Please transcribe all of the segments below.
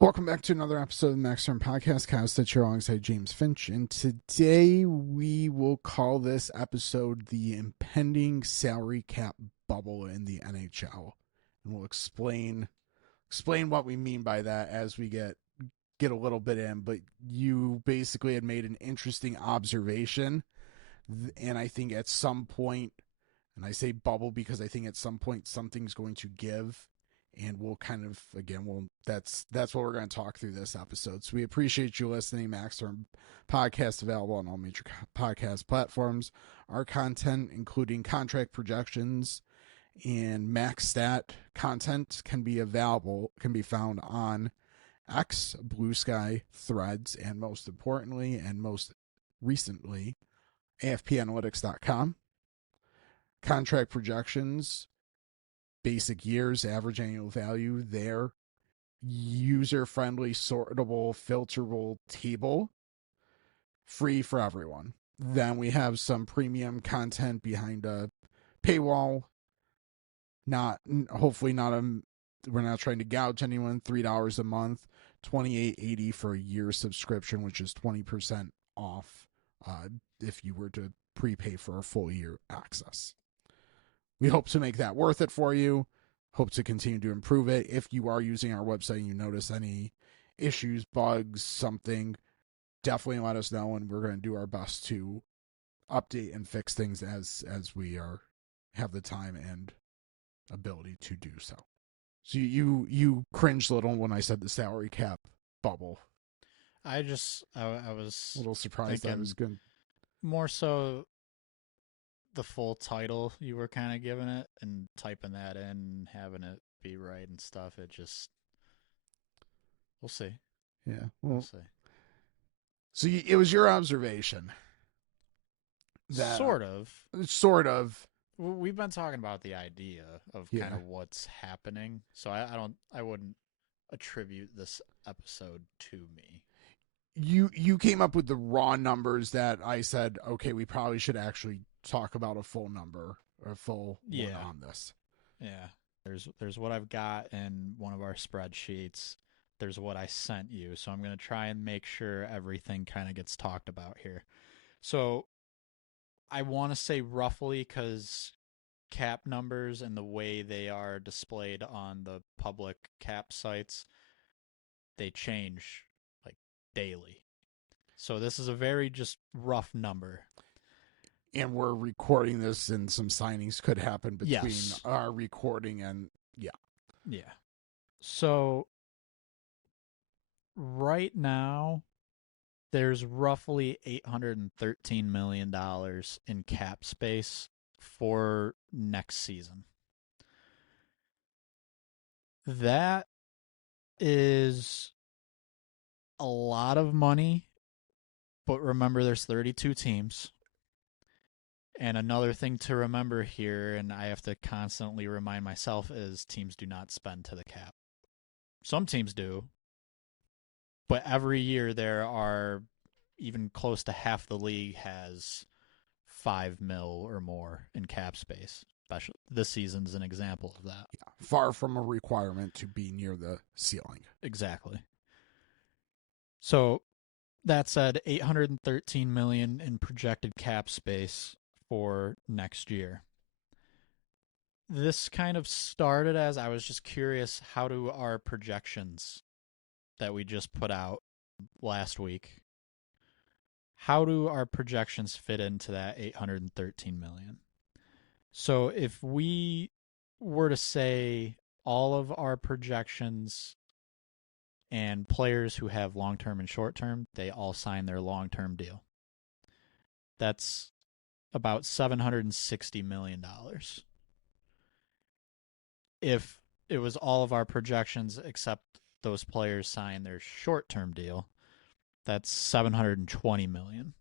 Welcome back to another episode of the Max Term Podcast. Kyle Stitcher alongside James Finch. And today we will call this episode the impending salary cap bubble in the NHL. And we'll explain what we mean by that as we get a little bit in. But you basically had made an interesting observation. And I think at some point, and I say bubble because I think at some point something's going to give, and we'll kind of that's what we're going to talk through this episode. So we appreciate you listening. Max Term Podcast available on all major podcast platforms. Our content, including contract projections and max stat content, can be found on X, Blue Sky, Threads, and most importantly and most recently, AFPanalytics.com. Contract projections, basic years, average annual value, their user-friendly, sortable, filterable table, free for everyone. Then we have some premium content behind a paywall. Hopefully not we're not trying to gouge anyone. $3 a month, $28.80 for a year subscription, which is 20% off if you were to prepay for a full year access. We hope to make that worth it for you. Hope to continue to improve it. If you are using our website and you notice any issues, bugs, something, definitely let us know, and we're going to do our best to update and fix things as we have the time and ability to do so. So you cringed a little when I said the salary cap bubble. I was a little surprised that I was good. More so the full title you were kind of giving it and typing that in and having it be right and stuff. We'll see. Yeah, we'll see. So it was your observation. That, sort of. We've been talking about the idea of kind of what's happening. So I wouldn't attribute this episode to me. You came up with the raw numbers that I said, okay, we probably should actually talk about a full number or a full one on this. Yeah. There's what I've got in one of our spreadsheets. There's what I sent you. So I'm going to try and make sure everything kind of gets talked about here. So I want to say roughly, because cap numbers and the way they are displayed on the public cap sites, they change like daily. So this is a very just rough number. And we're recording this, and some signings could happen between our recording and Yeah. So right now, there's roughly $813 million in cap space for next season. That is a lot of money, but remember there's 32 teams. And another thing to remember here, and I have to constantly remind myself, is teams do not spend to the cap. Some teams do, but every year there are even close to half the league has $5 million or more in cap space. Especially this season's an example of that. Yeah, far from a requirement to be near the ceiling. Exactly. So that said, $813 million in projected cap space for next year. This kind of started as I was just curious, how do our projections that we just put out last week, how do our projections fit into that $813 million? So if we were to say all of our projections and players who have long-term and short-term, they all sign their long-term deal. That's about $760 million. If it was all of our projections except those players sign their short-term deal, that's $720 million.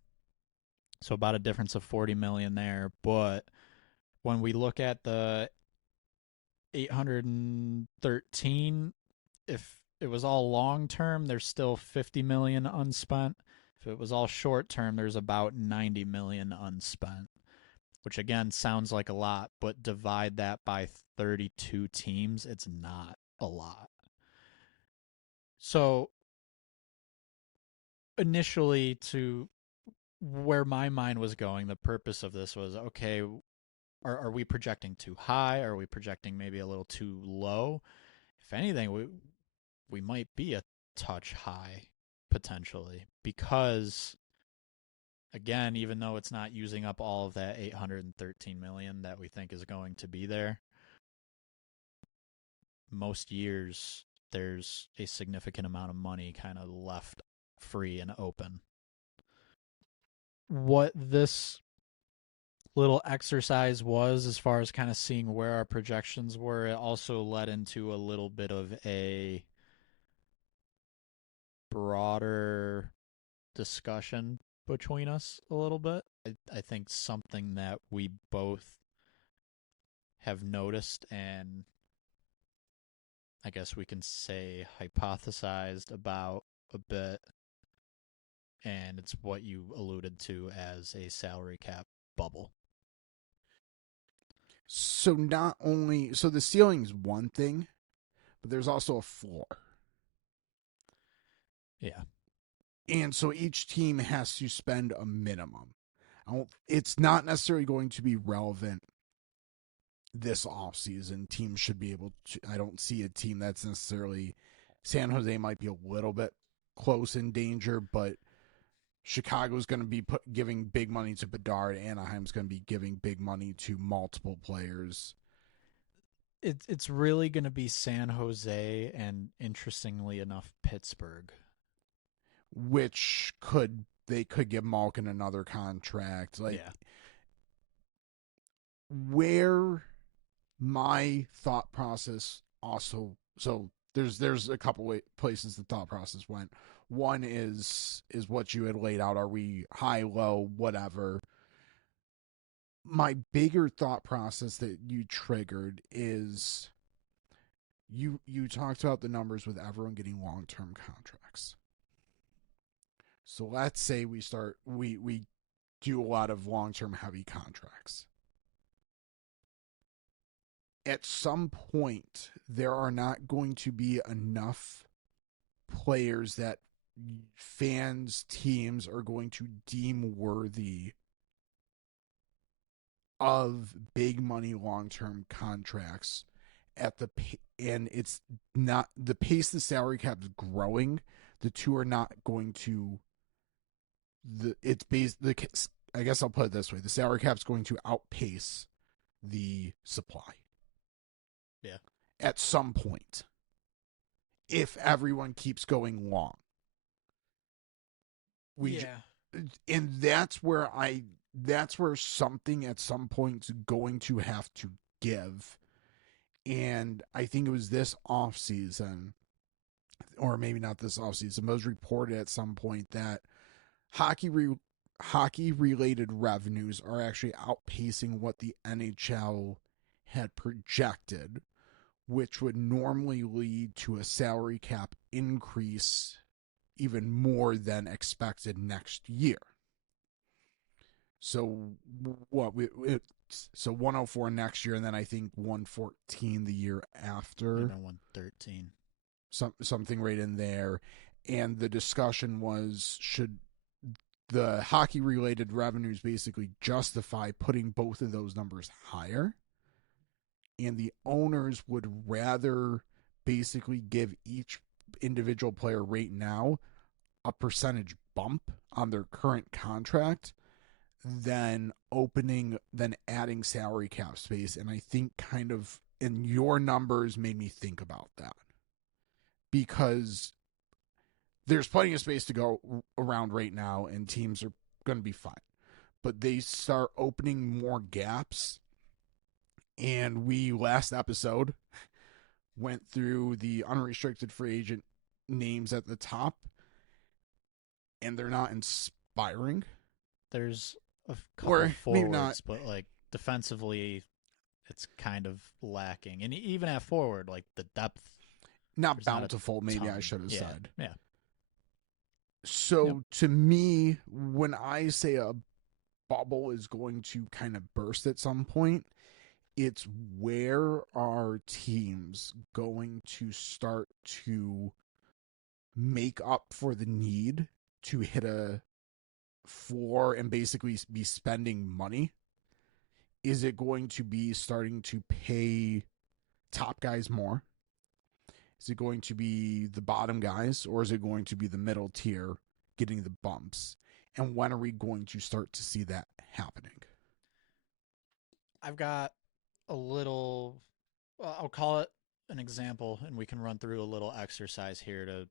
So about a difference of $40 million there. But when we look at the 813, if it was all long-term, there's still $50 million unspent. If it was all short-term, there's about $90 million unspent, which again sounds like a lot, but divide that by 32 teams, it's not a lot. So initially, to where my mind was going, the purpose of this was, okay, are we projecting too high? Are we projecting maybe a little too low? If anything, we might be a touch high potentially, because again, even though it's not using up all of that 813 million that we think is going to be there, most years there's a significant amount of money kind of left free and open. What this little exercise was, as far as kind of seeing where our projections were, it also led into a little bit of a broader discussion between us a little bit. I think something that we both have noticed, and I guess we can say hypothesized about a bit, and it's what you alluded to as a salary cap bubble. So not only so the ceiling's one thing, but there's also a floor. Yeah. And so each team has to spend a minimum. It's not necessarily going to be relevant this offseason. Teams should be able to. I don't see a team that's necessarily. San Jose might be a little bit close in danger, but Chicago's going to be giving big money to Bedard. Anaheim's going to be giving big money to multiple players. It's really going to be San Jose and, interestingly enough, Pittsburgh. Which they could give Malkin another contract. Like, yeah. Where my thought process also, so there's a couple places the thought process went. One is what you had laid out. Are we high, low, whatever? My bigger thought process that you triggered is you talked about the numbers with everyone getting long-term contracts. So let's say we do a lot of long-term heavy contracts. At some point, there are not going to be enough players that fans, teams are going to deem worthy of big money long-term contracts and it's not the pace the salary cap is growing. The two are not going to it's based the I guess I'll put it this way: the salary cap is going to outpace the supply. Yeah. At some point, if everyone keeps going long, and that's where something at some point is going to have to give. And I think it was this off season, or maybe not this off season, but it was reported at some point that hockey related revenues are actually outpacing what the NHL had projected, which would normally lead to a salary cap increase even more than expected next year. So so 104 next year, and then I think 114 the year after. And then 113. Something right in there. And the discussion was, should the hockey related revenues basically justify putting both of those numbers higher? And the owners would rather basically give each individual player right now a percentage bump on their current contract than adding salary cap space. And I think kind of in your numbers made me think about that, because there's plenty of space to go around right now and teams are going to be fine, but they start opening more gaps. And we last episode went through the unrestricted free agent names at the top, and they're not inspiring. There's a couple or maybe forwards, not, but like defensively, it's kind of lacking. And even at forward, like the depth, not bountiful, maybe I should have yeah, said. Yeah. So to me, when I say a bubble is going to kind of burst at some point, it's where are teams going to start to make up for the need to hit a floor and basically be spending money? Is it going to be starting to pay top guys more? Is it going to be the bottom guys, or is it going to be the middle tier getting the bumps? And when are we going to start to see that happening? I've got a little, I'll call it an example, and we can run through a little exercise here to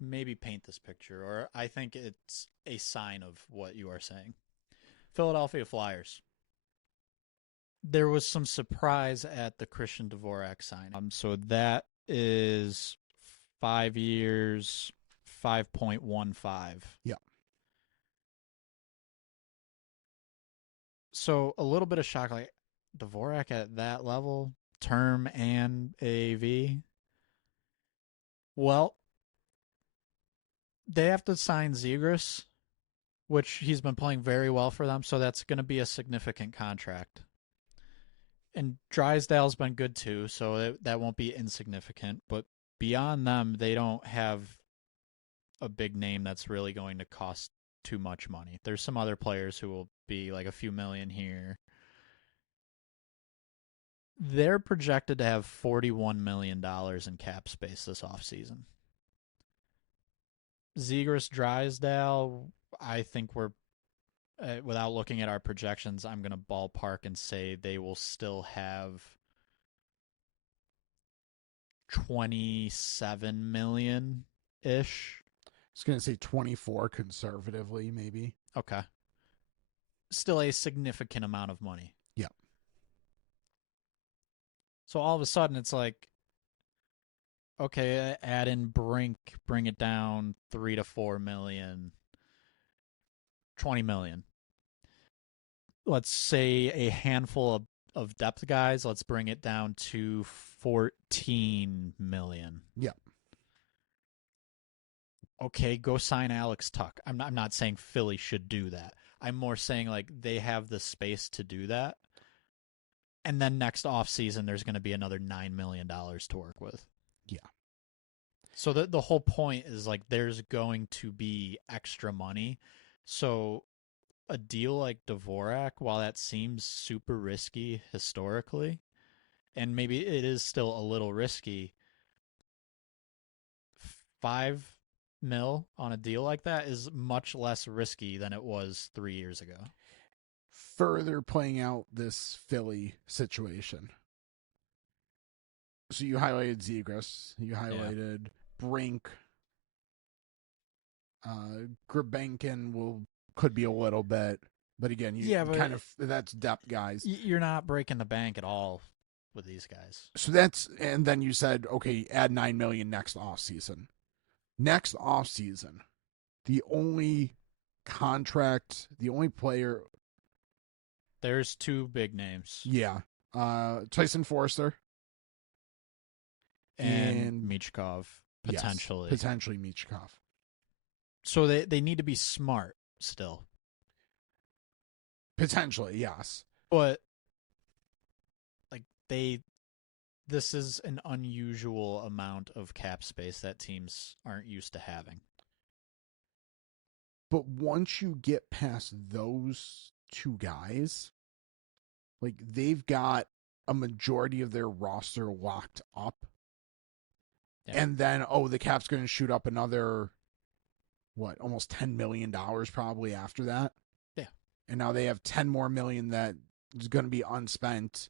maybe paint this picture, or I think it's a sign of what you are saying. Philadelphia Flyers. There was some surprise at the Christian Dvorak sign. So that is 5 years, 5.15. Yeah. So a little bit of shock, like Dvorak at that level, term and AAV. Well, they have to sign Zegras, which he's been playing very well for them, so that's going to be a significant contract. And Drysdale's been good too, so that won't be insignificant. But beyond them, they don't have a big name that's really going to cost too much money. There's some other players who will be like a few million here. They're projected to have $41 million in cap space this offseason. Zegras, Drysdale, I think we're, without looking at our projections, I'm going to ballpark and say they will still have 27 million ish. I was going to say 24 conservatively, maybe. Okay. Still a significant amount of money. Yeah. So all of a sudden it's like, okay, add in Brink, bring it down 3 to 4 million, 20 million. Let's say a handful of depth guys, let's bring it down to 14 million. Yeah. Okay, go sign Alex Tuck. I'm not saying Philly should do that. I'm more saying like they have the space to do that. And then next offseason, there's going to be another $9 million to work with. Yeah. So the whole point is like there's going to be extra money. So a deal like Dvorak, while that seems super risky historically, and maybe it is still a little risky, 5 mil on a deal like that is much less risky than it was 3 years ago. Further playing out this Philly situation. So you highlighted Zegras, you highlighted Brink. Grabenkin could be a little bit, but again, that's depth guys. You're not breaking the bank at all with these guys. So and then you said, okay, add 9 million next offseason. Next offseason, the only player. There's 2 big names. Yeah. Tyson Forster. And Michkov, potentially. Yes, potentially Michkov. So they need to be smart still. Potentially, yes. But like this is an unusual amount of cap space that teams aren't used to having. But once you get past those 2 guys, like they've got a majority of their roster locked up. Yeah. And then, the cap's going to shoot up another, almost $10 million probably after that. Yeah. And now they have 10 more million that is going to be unspent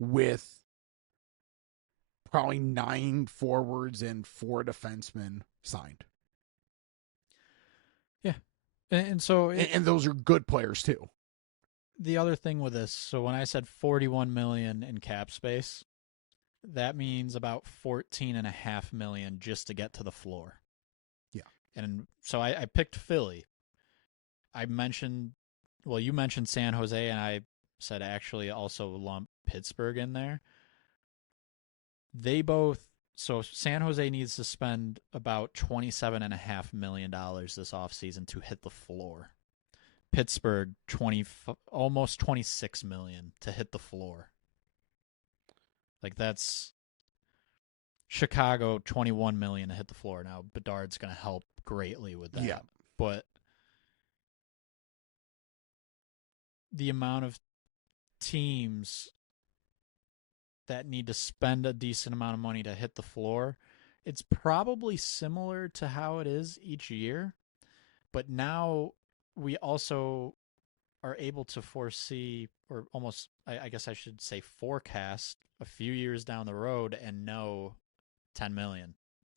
with probably 9 forwards and 4 defensemen signed. Yeah. And so... And those are good players too. The other thing with this, so when I said 41 million in cap space, that means about 14.5 million just to get to the floor. Yeah. And so I picked Philly. You mentioned San Jose, and I said actually also lump Pittsburgh in there. So San Jose needs to spend about $27.5 million this offseason to hit the floor. Pittsburgh, almost 26 million to hit the floor. Like that's Chicago, 21 million to hit the floor. Now Bedard's going to help greatly with that. Yeah. But the amount of teams that need to spend a decent amount of money to hit the floor, it's probably similar to how it is each year. But now we also are able to foresee, or almost, I guess I should say, forecast a few years down the road and know 10 million,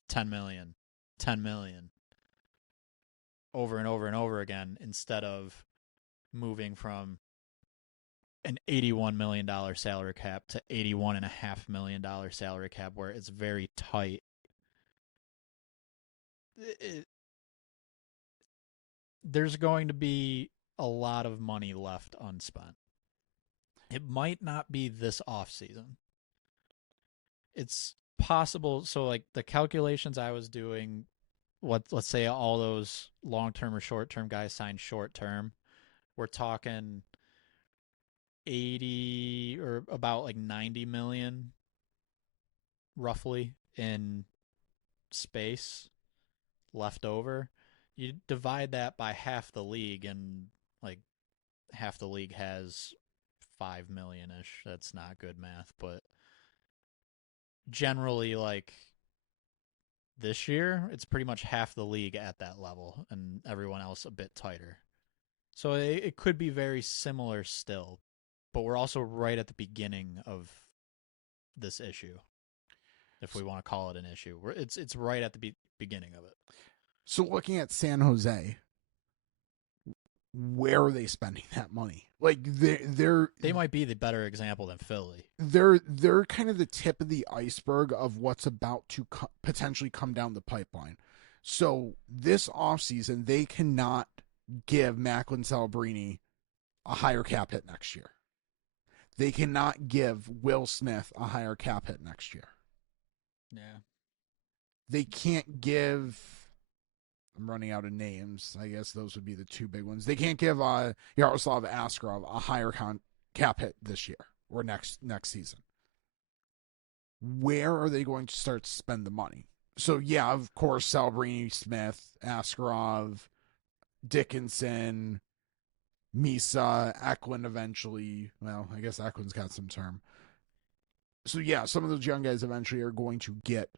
10 million, 10 million over and over and over again, instead of moving from an $81 million salary cap to $81.5 million salary cap, where it's very tight. There's going to be a lot of money left unspent. It might not be this off season. It's possible. So, like, the calculations I was doing, let's say all those long term or short term guys signed short term, we're talking 80 or about like 90 million roughly in space left over. You divide that by half the league, and like half the league has 5 million ish. That's not good math, but generally, like, this year, it's pretty much half the league at that level, and everyone else a bit tighter. So it could be very similar still, but we're also right at the beginning of this issue, if we want to call it an issue. It's right at the beginning of it. So looking at San Jose, where are they spending that money? Like they might be the better example than Philly. They're kind of the tip of the iceberg of what's about to potentially come down the pipeline. So this offseason, they cannot give Macklin Celebrini a higher cap hit next year. They cannot give Will Smith a higher cap hit next year. Yeah. They can't give, I'm running out of names. I guess those would be the two big ones. They can't give Yaroslav Askarov a higher cap hit this year or next season. Where are they going to start to spend the money? So, yeah, of course, Celebrini, Smith, Askarov, Dickinson, Misa, Eklund eventually. Well, I guess Eklund's got some term. So, yeah, some of those young guys eventually are going to get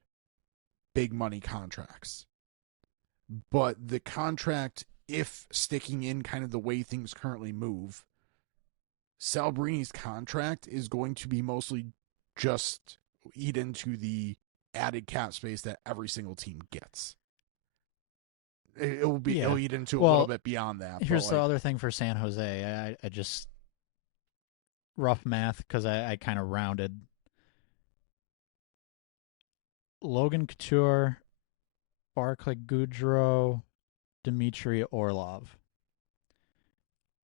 big money contracts. But the contract, if sticking in kind of the way things currently move, Celebrini's contract is going to be mostly just eat into the added cap space that every single team gets. It'll eat into a little bit beyond that. Here's the other thing for San Jose. I just rough math, because I kind of rounded. Logan Couture, Barclay Goodrow, Dmitry Orlov.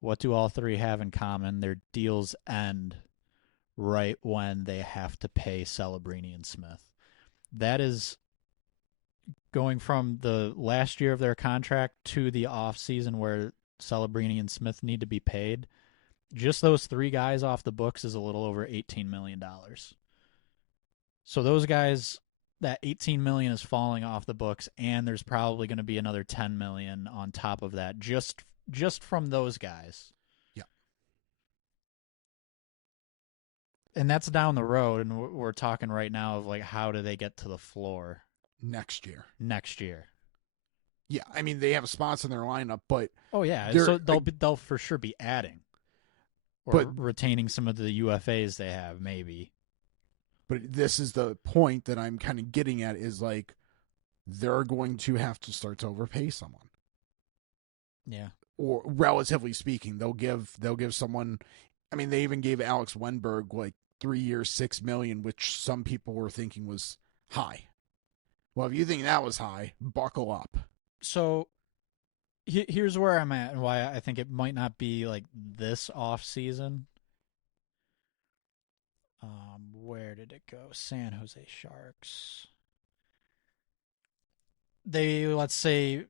What do all three have in common? Their deals end right when they have to pay Celebrini and Smith. That is going from the last year of their contract to the off season where Celebrini and Smith need to be paid. Just those three guys off the books is a little over $18 million. So those guys, that $18 million is falling off the books, and there's probably going to be another $10 million on top of that just from those guys. Yeah. And that's down the road, and we're talking right now of, like, how do they get to the floor next year? Yeah, I mean, they have spots in their lineup, but oh yeah, so they'll for sure be adding or retaining some of the UFAs they have, maybe. But this is the point that I'm kind of getting at, is like they're going to have to start to overpay someone. Yeah. Or relatively speaking, they'll give someone. I mean, they even gave Alex Wenberg like 3 years, $6 million, which some people were thinking was high. Well, if you think that was high, buckle up. So here's where I'm at and why I think it might not be like this off season. Where did it go? San Jose Sharks. Let's say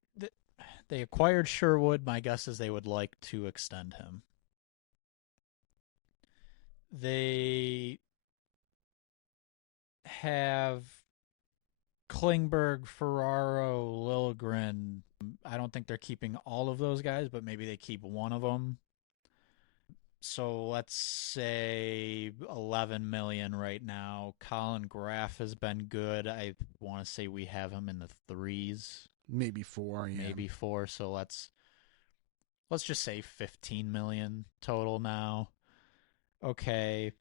they acquired Sherwood. My guess is they would like to extend him. They have Klingberg, Ferraro, Liljegren. I don't think they're keeping all of those guys, but maybe they keep one of them. So let's say 11 million right now. Colin Graff has been good. I want to say we have him in the threes, Maybe 4, yeah. maybe four. So let's just say 15 million total now. Okay,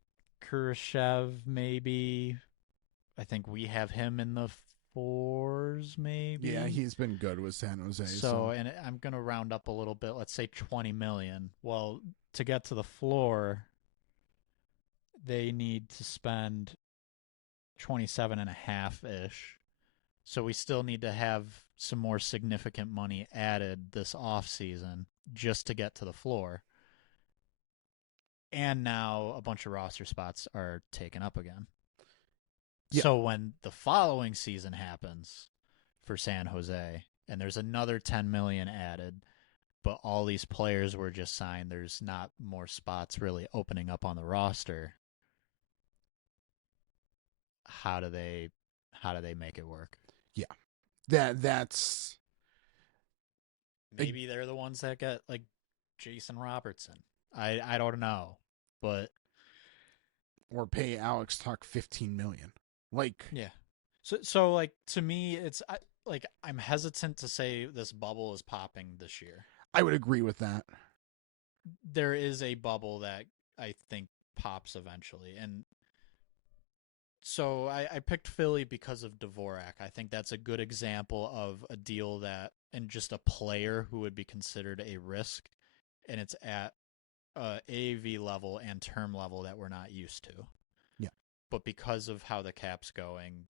Khrushchev maybe. I think we have him in the fours maybe. Yeah, he's been good with San Jose. So, and I'm going to round up a little bit. Let's say 20 million. Well, to get to the floor, they need to spend 27 and a half ish. So we still need to have some more significant money added this off season just to get to the floor. And now a bunch of roster spots are taken up again. Yeah. So when the following season happens for San Jose and there's another 10 million added, but all these players were just signed, there's not more spots really opening up on the roster. How do they make it work? Yeah. That's maybe they're the ones that get like Jason Robertson. I don't know. But or pay Alex Tuck 15 million. Like, yeah. So like to me it's I'm hesitant to say this bubble is popping this year. I would agree with that. There is a bubble that I think pops eventually. And so I picked Philly because of Dvorak. I think that's a good example of a deal that, and just a player who would be considered a risk, and it's at AAV level and term level that we're not used to. Yeah. But because of how the cap's going,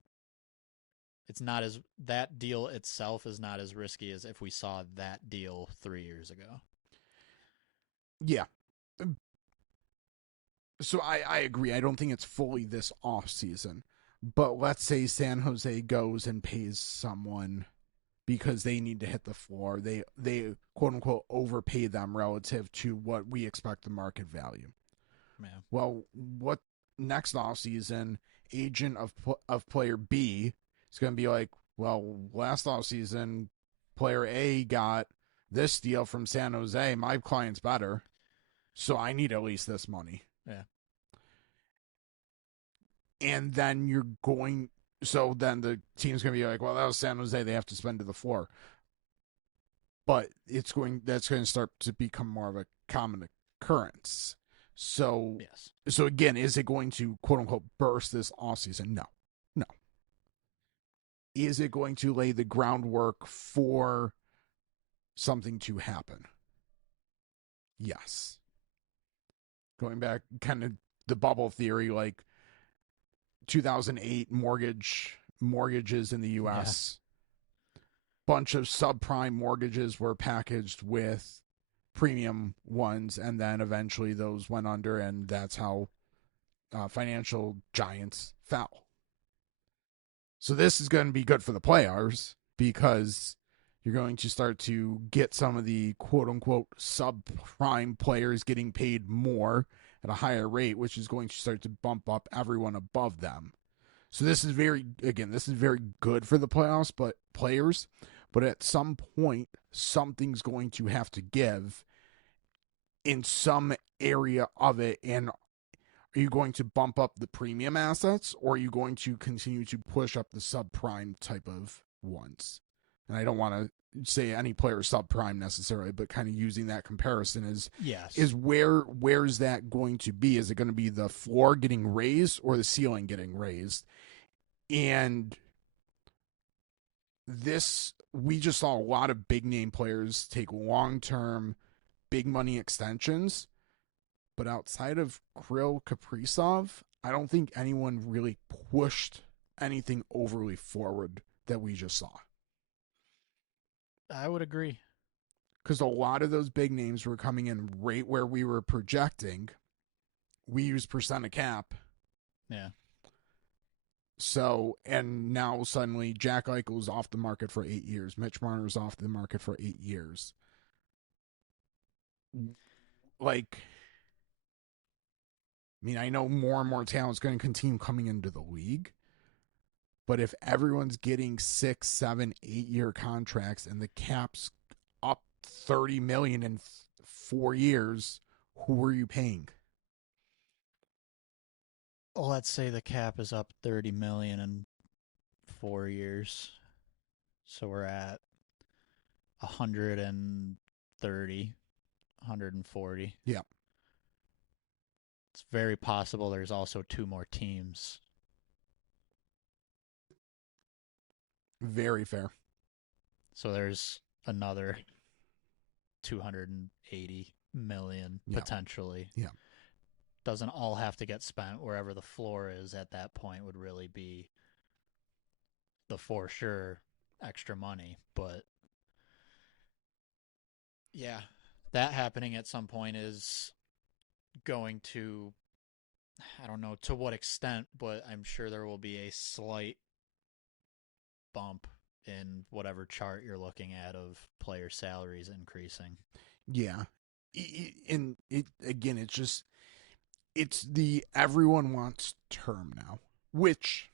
it's not as, that deal itself is not as risky as if we saw that deal 3 years ago. Yeah. So I agree. I don't think it's fully this off season. But let's say San Jose goes and pays someone because they need to hit the floor. They quote unquote overpay them relative to what we expect the market value. Yeah. Well, what next off season agent of player B is going to be like, well, last off season player A got this deal from San Jose. My client's better, so I need at least this money. Yeah. And then so then the team's going to be like, well, that was San Jose. They have to spend to the floor. But that's going to start to become more of a common occurrence. So, yes. So again, is it going to quote unquote burst this offseason? No. Is it going to lay the groundwork for something to happen? Yes. Going back, kind of the bubble theory, like 2008 mortgages in the U.S. Yeah. Bunch of subprime mortgages were packaged with premium ones, and then eventually those went under, and that's how financial giants fell. So this is going to be good for the players because you're going to start to get some of the quote-unquote subprime players getting paid more at a higher rate, which is going to start to bump up everyone above them. So this is very good for the playoffs, but players. But at some point, something's going to have to give in some area of it. And are you going to bump up the premium assets, or are you going to continue to push up the subprime type of ones? And I don't want to say any player subprime necessarily, but kind of using that comparison is where's that going to be? Is it going to be the floor getting raised or the ceiling getting raised? And we just saw a lot of big name players take long-term big money extensions. But outside of Kirill Kaprizov, I don't think anyone really pushed anything overly forward that we just saw. I would agree. Because a lot of those big names were coming in right where we were projecting. We use percent of cap. Yeah. So, and now suddenly Jack Eichel's off the market for 8 years. Mitch Marner's off the market for 8 years. Like, I mean, I know more and more talent is going to continue coming into the league, But if everyone's getting 6, 7, 8 year contracts and the cap's up 30 million in 4 years, who are you paying? Well, let's say the cap is up 30 million in 4 years. So we're at 130, 140. Yeah. It's very possible there's also 2 more teams. Very fair. So there's another 280 million Yeah. potentially. Yeah. Doesn't all have to get spent. Wherever the floor is at that point would really be the for sure extra money. But yeah, that happening at some point is going to, I don't know to what extent, but I'm sure there will be a slight bump in whatever chart you're looking at of player salaries increasing. Yeah. And it again, it's the everyone wants term now, which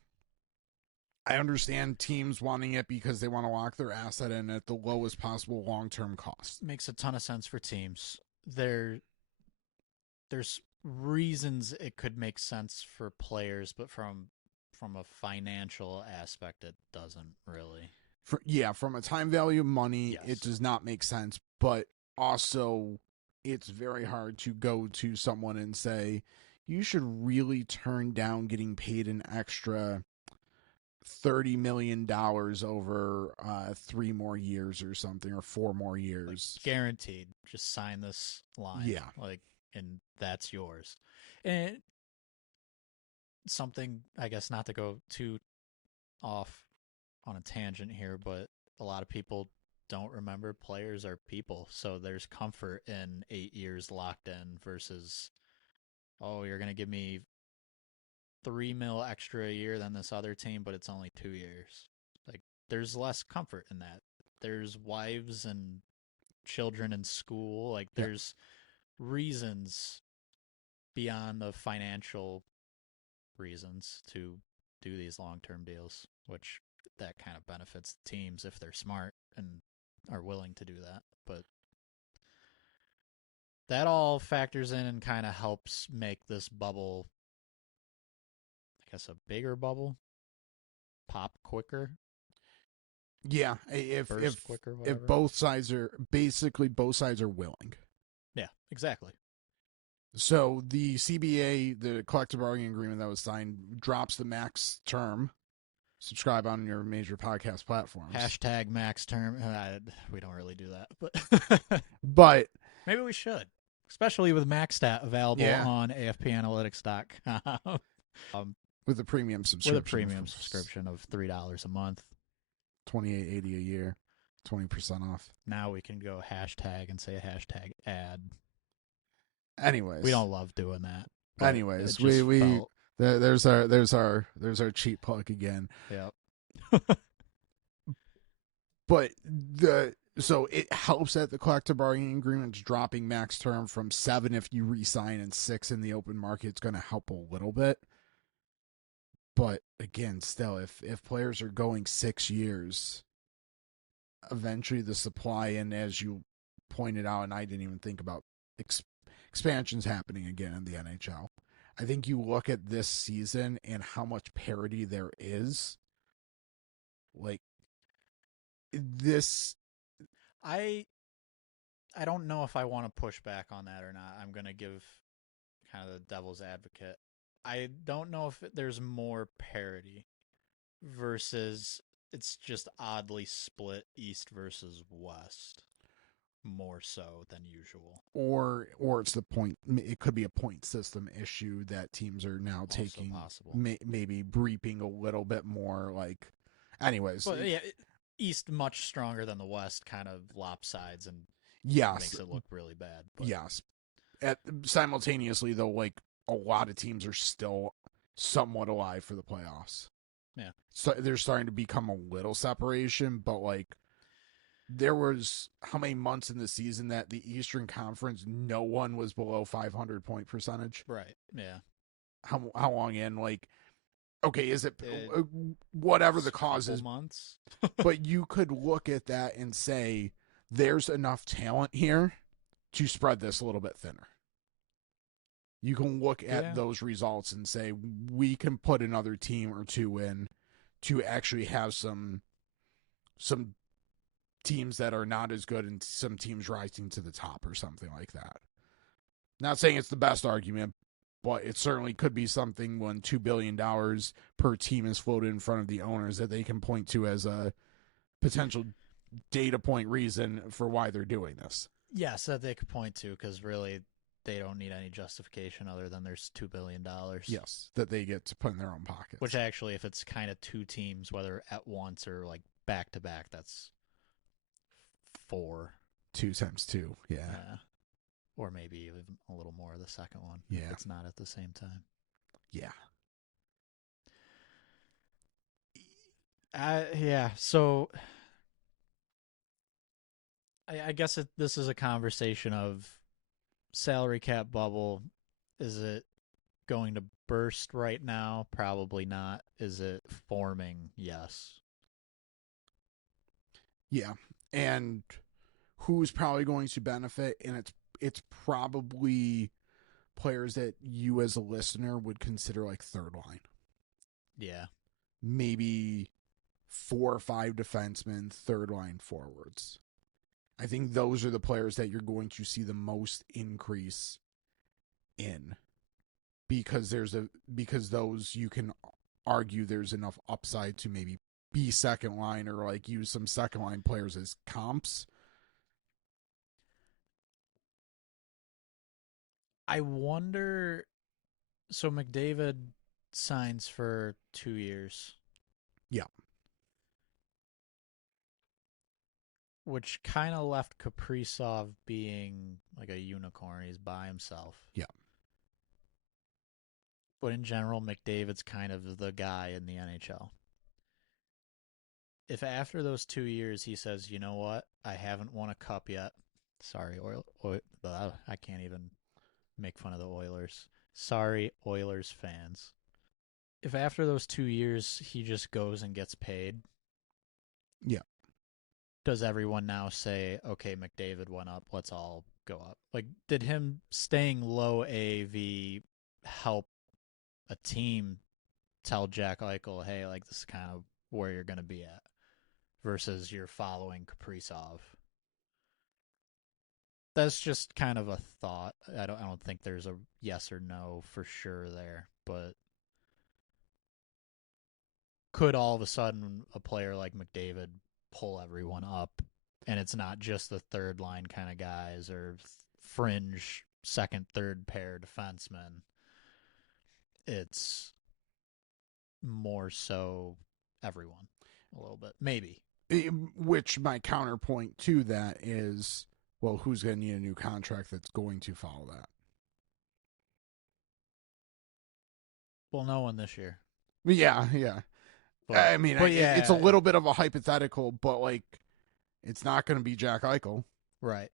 I understand teams wanting it because they want to lock their asset in at the lowest possible long-term cost. Makes a ton of sense for teams. There's reasons it could make sense for players, but from a financial aspect, it doesn't really. From a time value of money, Yes. It does not make sense. But also, it's very hard to go to someone and say, you should really turn down getting paid an extra $30 million over 3 more years or something, or 4 more years. Like, guaranteed. Just sign this line. Yeah. And that's yours. And something, I guess, not to go too off on a tangent here, but a lot of people don't remember players are people. So there's comfort in 8 years locked in versus, oh, you're going to give me 3 mil extra a year than this other team, but it's only 2 years. Like, there's less comfort in that. There's wives and children in school. Like, there's reasons beyond the financial reasons to do these long-term deals, which that kind of benefits teams if they're smart and are willing to do that. But that all factors in and kind of helps make this bubble, I guess, a bigger bubble, pop quicker. Yeah, if quicker, if both sides are willing. Yeah, exactly. So the CBA, the collective bargaining agreement that was signed, drops the max term. Subscribe on your major podcast platforms. Hashtag max term. We don't really do that, but maybe we should, especially with MaxStat available on AFPanalytics.com. With a premium subscription. With a premium subscription of $3 a month. $28.80 a year, 20% off. Now we can go hashtag and say a hashtag ad. Anyways, we don't love doing that. Anyways, there's our cheap plug again. Yep. But so it helps that the collective bargaining agreement is dropping max term from 7 if you re-sign and 6 in the open market. It's going to help a little bit. But again, still, if players are going 6 years, eventually the supply, and as you pointed out, and I didn't even think about expansions happening again in the NHL. I think you look at this season and how much parity there is. Like this, I don't know if I want to push back on that or not. I'm going to give kind of the devil's advocate. I don't know if there's more parity versus it's just oddly split East versus West more so than usual. Or it's the point. It could be a point system issue that teams are now also taking. Possible. Maybe reaping a little bit more. Like, anyways. But yeah, East much stronger than the West, kind of lopsides and makes it look really bad. But. Yes. Simultaneously, though, like a lot of teams are still somewhat alive for the playoffs. Yeah. So there's starting to become a little separation, but like there was how many months in the season that the Eastern Conference no one was below 500 point percentage? Right. Yeah. How long in? Like okay, is it whatever the cause couple is? months. But you could look at that and say there's enough talent here to spread this a little bit thinner. You can look at those results and say we can put another team or two in to actually have some teams that are not as good and some teams rising to the top or something like that. Not saying it's the best argument, but it certainly could be something when $2 billion per team is floated in front of the owners that they can point to as a potential data point reason for why they're doing this. Yes, that they could point to, because really they don't need any justification other than there's $2 billion. Yes, that they get to put in their own pockets. Which actually, if it's kind of two teams, whether at once or like back to back, that's 4. 2 times 2, yeah. Or maybe even a little more the second one. Yeah. If it's not at the same time. Yeah. Yeah, so I guess this is a conversation of salary cap bubble. Is it going to burst right now? Probably not. Is it forming? Yes. Yeah. And who's probably going to benefit? And it's probably players that you as a listener would consider like third line. Yeah. Maybe 4 or 5 defensemen, third line forwards. I think those are the players that you're going to see the most increase in, because those you can argue there's enough upside to maybe be second line or like use some second line players as comps. I wonder. So McDavid signs for 2 years. Yeah. Which kind of left Kaprizov being like a unicorn. He's by himself. Yeah. But in general, McDavid's kind of the guy in the NHL. If after those 2 years he says, you know what, I haven't won a cup yet. Sorry, I can't even make fun of the Oilers. Sorry, Oilers fans. If after those 2 years he just goes and gets paid. Yeah. Does everyone now say, okay, McDavid went up, let's all go up? Like, did him staying low AAV help a team tell Jack Eichel, hey, like, this is kind of where you're going to be at, versus you're following Kaprizov? That's just kind of a thought. I don't think there's a yes or no for sure there, but could all of a sudden a player like McDavid pull everyone up, and it's not just the third line kind of guys or fringe second, third pair defensemen. It's more so everyone a little bit, maybe. Which my counterpoint to that is, well, who's going to need a new contract that's going to follow that? Well, no one this year. Yeah. But, I mean, it's a little bit of a hypothetical, but like, it's not going to be Jack Eichel. Right.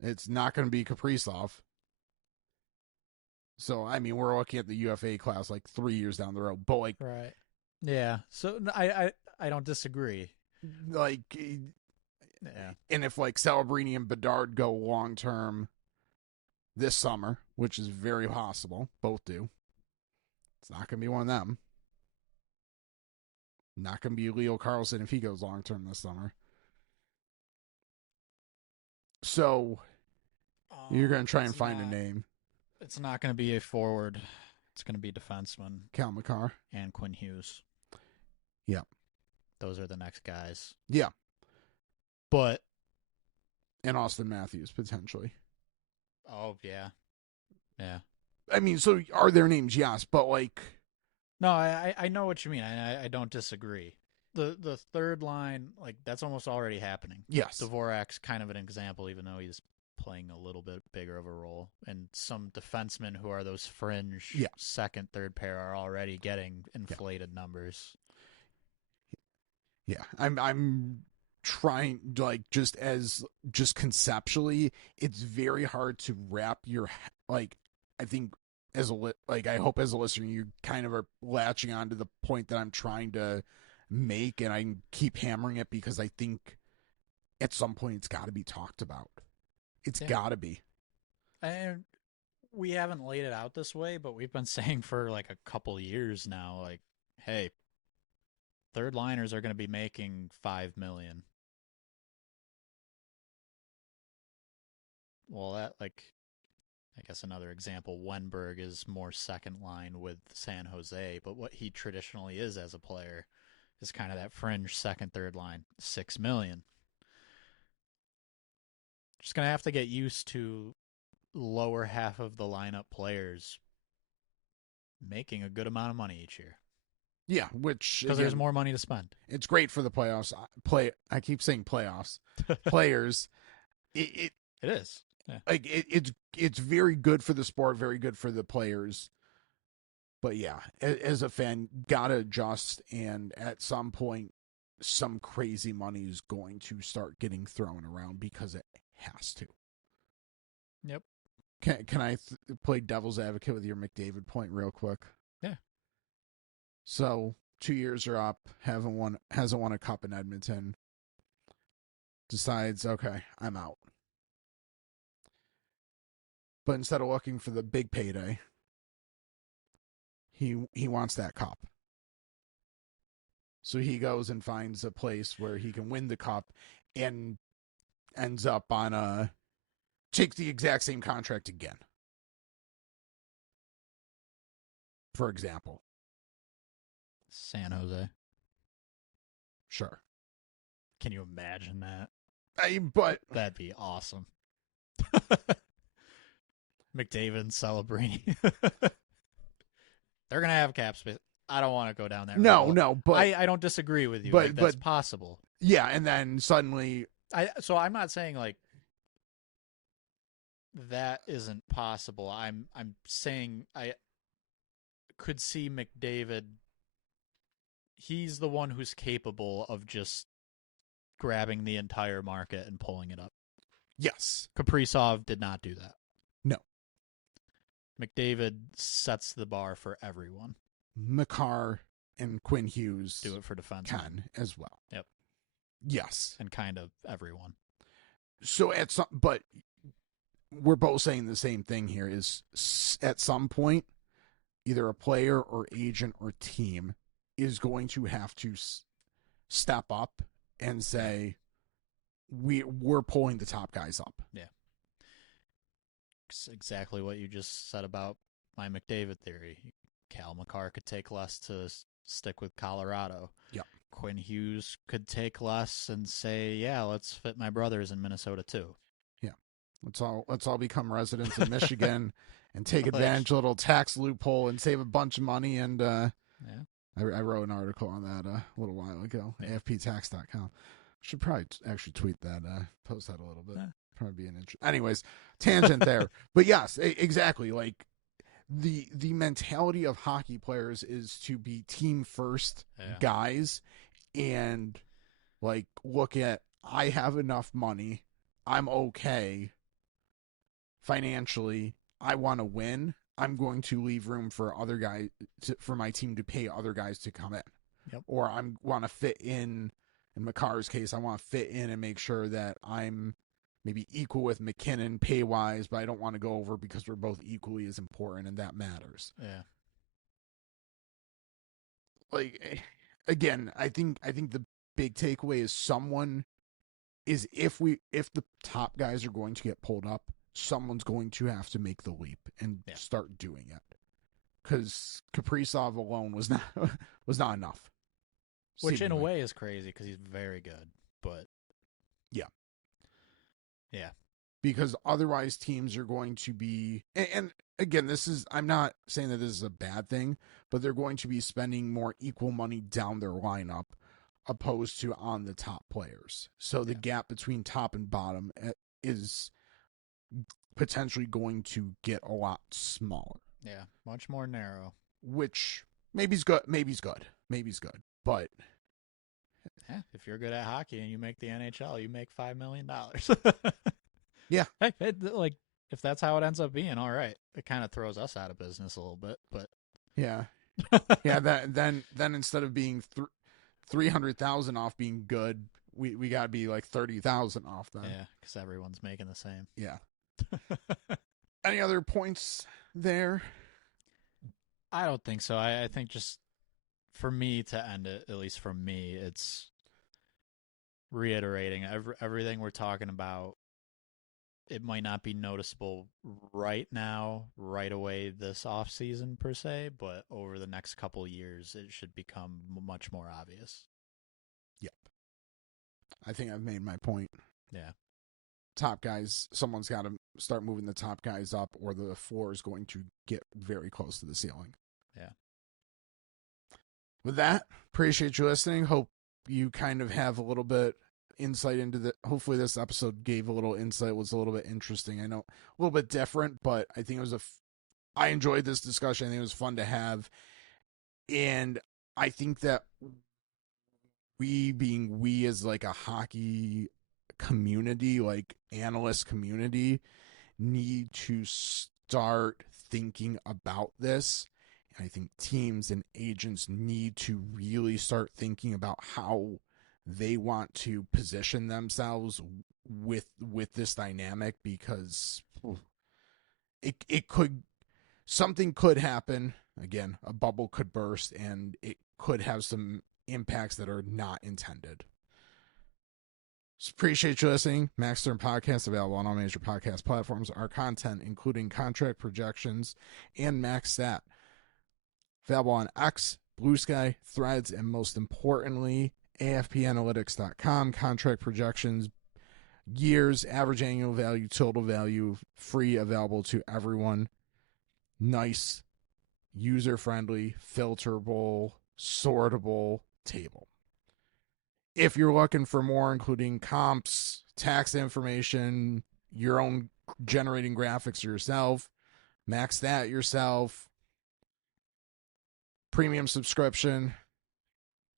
It's not going to be Kaprizov. So, I mean, we're looking at the UFA class like 3 years down the road. But like, right. Yeah. So I don't disagree. Like, yeah. And if like Celebrini and Bedard go long term this summer, which is very possible, both do, it's not going to be one of them. Not going to be Leo Carlson if he goes long term this summer. So you're going to try and find a name. It's not going to be a forward. It's going to be defenseman. Cal McCarr. And Quinn Hughes. Yeah. Those are the next guys. Yeah. But. And Austin Matthews, potentially. Oh, yeah. Yeah. I mean, so are there names? Yes, but like. No, I know what you mean. I don't disagree. The third line, like, that's almost already happening. Yes. Dvorak's kind of an example, even though he's playing a little bit bigger of a role. And some defensemen who are those fringe second, third pair are already getting inflated numbers. Yeah. I'm trying, like, just conceptually, it's very hard to wrap your, like, I think I hope as a listener you kind of are latching on to the point that I'm trying to make, and I keep hammering it because I think at some point it's got to be talked about. It's got to be. And we haven't laid it out this way, but we've been saying for like a couple years now, like, hey, third liners are going to be making $5 million. Well, that, like, I guess another example, Wenberg is more second line with San Jose, but what he traditionally is as a player is kind of that fringe second, third line, $6 million. Just going to have to get used to lower half of the lineup players making a good amount of money each year. Yeah, which because there's more money to spend. It's great for the playoffs. I keep saying playoffs. Players. It is. Yeah. Like it's very good for the sport, very good for the players. But yeah, as a fan, gotta adjust, and at some point, some crazy money is going to start getting thrown around because it has to. Yep. Can I play devil's advocate with your McDavid point real quick? Yeah. So 2 years are up, hasn't won a cup in Edmonton. Decides, okay, I'm out. But instead of looking for the big payday, he wants that cup. So he goes and finds a place where he can win the cup and ends up on takes the exact same contract again. For example. San Jose. Sure. Can you imagine that? But that'd be awesome. McDavid celebrating. They're gonna have cap space. I don't want to go down that road. No, but I don't disagree with you. But that's possible. Yeah, and then suddenly so I'm not saying like that isn't possible. I'm saying I could see McDavid. He's the one who's capable of just grabbing the entire market and pulling it up. Yes. Kaprizov did not do that. No. McDavid sets the bar for everyone. Makar and Quinn Hughes do it for defense. Can as well. Yep. Yes. And kind of everyone. So but we're both saying the same thing here is at some point, either a player or agent or team is going to have to step up and say, we're pulling the top guys up. Yeah. It's exactly what you just said about my McDavid theory. Cal Makar could take less to stick with Colorado. Yeah. Quinn Hughes could take less and say, yeah, let's fit my brothers in Minnesota too. Yeah. Let's all become residents of Michigan and take advantage of a little tax loophole and save a bunch of money. And yeah. I wrote an article on that a little while ago, afptax.com. Should probably actually tweet that, post that a little bit. Probably be an interest. Anyways, tangent there. But yes, exactly. Like the mentality of hockey players is to be team first guys and like look at, I have enough money. I'm okay financially. I want to win. I'm going to leave room for other guys for my team to pay other guys to come in. Yep. Or I want to fit in Makar's case, I want to fit in and make sure that I'm maybe equal with McKinnon pay-wise, but I don't want to go over because we're both equally as important, and that matters. Yeah. Like, again, I think the big takeaway is if the top guys are going to get pulled up, someone's going to have to make the leap and start doing it. Because Kaprizov alone was not enough. Which in a way is crazy because he's very good, but yeah, because otherwise teams are going to be, and again, I'm not saying that this is a bad thing, but they're going to be spending more equal money down their lineup opposed to on the top players. So the gap between top and bottom is potentially going to get a lot smaller. Yeah, much more narrow. Which maybe is good. But if you're good at hockey and you make the NHL, you make $5 million. Yeah. Like if that's how it ends up being, all right. It kind of throws us out of business a little bit, but Yeah. Yeah, then instead of being 300,000 off being good, we got to be like 30,000 off then. yeah, because everyone's making the same. Yeah. Any other points there? I don't think so. I think just for me to end it, at least for me, it's reiterating everything we're talking about. It might not be noticeable right now, right away this off season per se, but over the next couple years, it should become much more obvious. Yep. I think I've made my point. Yeah. Top guys, someone's got to start moving the top guys up, or the floor is going to get very close to the ceiling. Yeah. With that, appreciate you listening. Hope you kind of have a little bit insight into the. Hopefully, this episode gave a little insight. Was a little bit interesting. I know a little bit different, but I think it was I enjoyed this discussion. I think it was fun to have, and I think that we as like a hockey community, like analyst community, need to start thinking about this. I think teams and agents need to really start thinking about how they want to position themselves with this dynamic, because it could, something could happen again, a bubble could burst and it could have some impacts that are not intended. So appreciate you listening. Max Stern Podcast, available on all major podcast platforms. Our content, including contract projections and Max Stat, available on X, Blue Sky, Threads, and most importantly, AFPanalytics.com. Contract projections, years, average annual value, total value, free, available to everyone. Nice, user-friendly, filterable, sortable table. If you're looking for more, including comps, tax information, your own generating graphics yourself, max that yourself, premium subscription.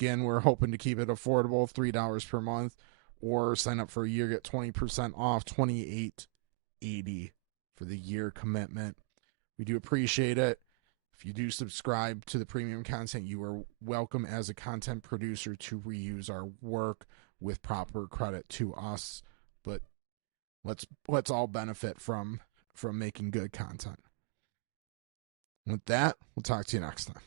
Again, we're hoping to keep it affordable, $3 per month, or sign up for a year, get 20% off, $28.80 for the year commitment. We do appreciate it. If you do subscribe to the premium content, you are welcome as a content producer to reuse our work with proper credit to us. But let's all benefit from making good content. With that, we'll talk to you next time.